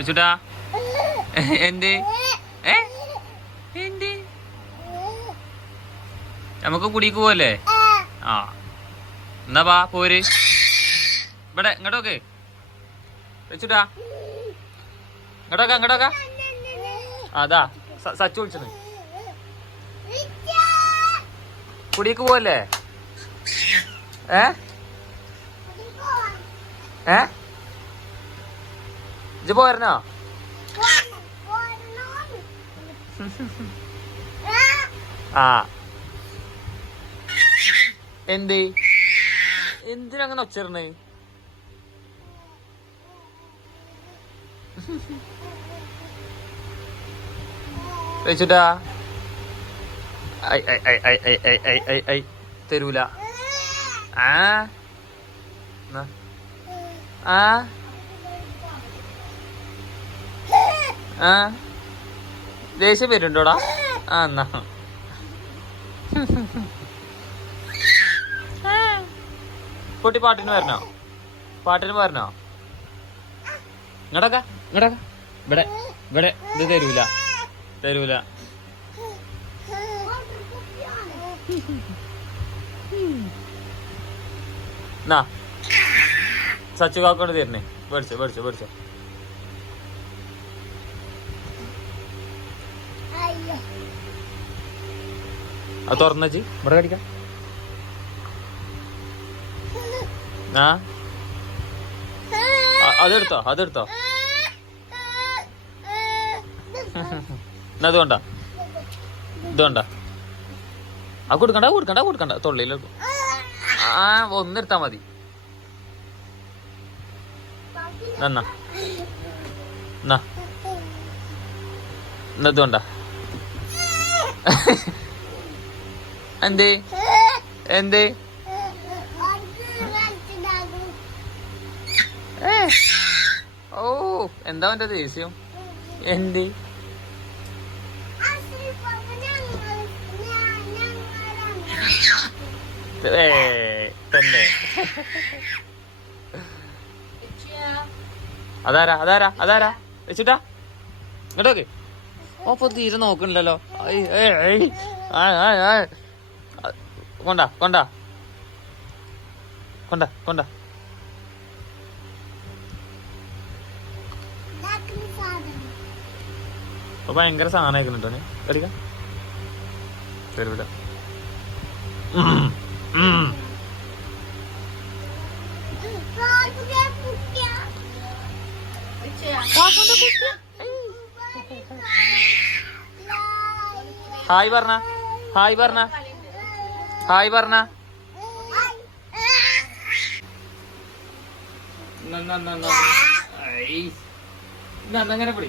വെച്ചുട്ടാ എന്ത് എന്ത് നമുക്ക് കുടിക്ക് പോവല്ലേ? ആ എന്നാ വാ പോര്. ഇവിടെ ഇങ്ങോട്ടോക്കെ വെച്ചുട്ടാ ഇങ്ങോട്ടോക്ക അതാ സച്ചു വിളിച്ചത്. കുടിക്ക് പോവല്ലേ? ഇജ്ജ് പോരണോ? ആ എന്തിനങ്ങനെ ഒച്ചറിഞ്ഞേ? വെച്ചുട്ടാ തരൂല. ദേഷ്യം വരുന്നുണ്ടോടാ? എന്നാ കുട്ടി പാട്ടിന് വരണോ? പാട്ടിന് വരണോ? ഇങ്ങടക്ക ഇവിടെ ഇവിടെ ഇത് തരൂല തരൂല. എന്നാ സച്ചു കാക്കൊണ്ട് തരണേ. മേടിച്ചോ അത് തുറന്നേച്ചി ഇവിടെ കടിക്കാം. അതെടുത്തോ എന്നാ അതുകൊണ്ടാ ഇതുകൊണ്ടാ ആ കൊടുക്കണ്ട തൊള്ളിയിലെടുക്കും. ഒന്നെടുത്താ മതി. എന്നാ ഇതുകൊണ്ടാ എന്തേ ഓ എന്താ അവന്റെ ദേഷ്യം? എന്തേ തന്നെ അതാരാ വെച്ചിട്ടാ ഇങ്ങോട്ടോക്കെ. ഓപ്പൊ തീരെ നോക്കണില്ലല്ലോ. കൊണ്ടാ അപ്പൊ ഭയങ്കര സാധനം കേട്ടോ. കളിക്കാം തരൂല. ഹായ് പറഞ്ഞ ഇങ്ങനെ പിടി.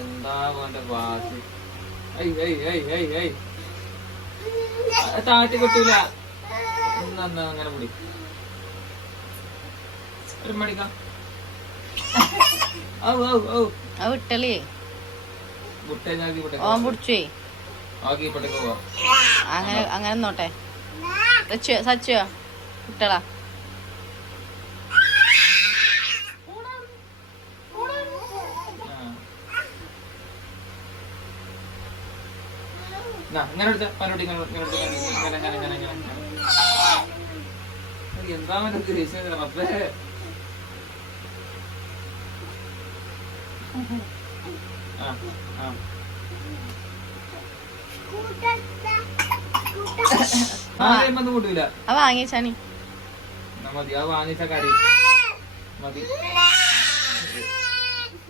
എന്താ പോലെ വാസി. താട്ടി കൊട്ടൂല. അങ്ങനെ പിടി. ഒരു മടിക്കാം. അങ്ങനെ നോട്ടെ സച്ചു വിട്ടളാ. എന്താ റബ്ബേ. വാങ്ങിച്ചാണി മതി. ആ വാങ്ങിച്ച കറി മതി.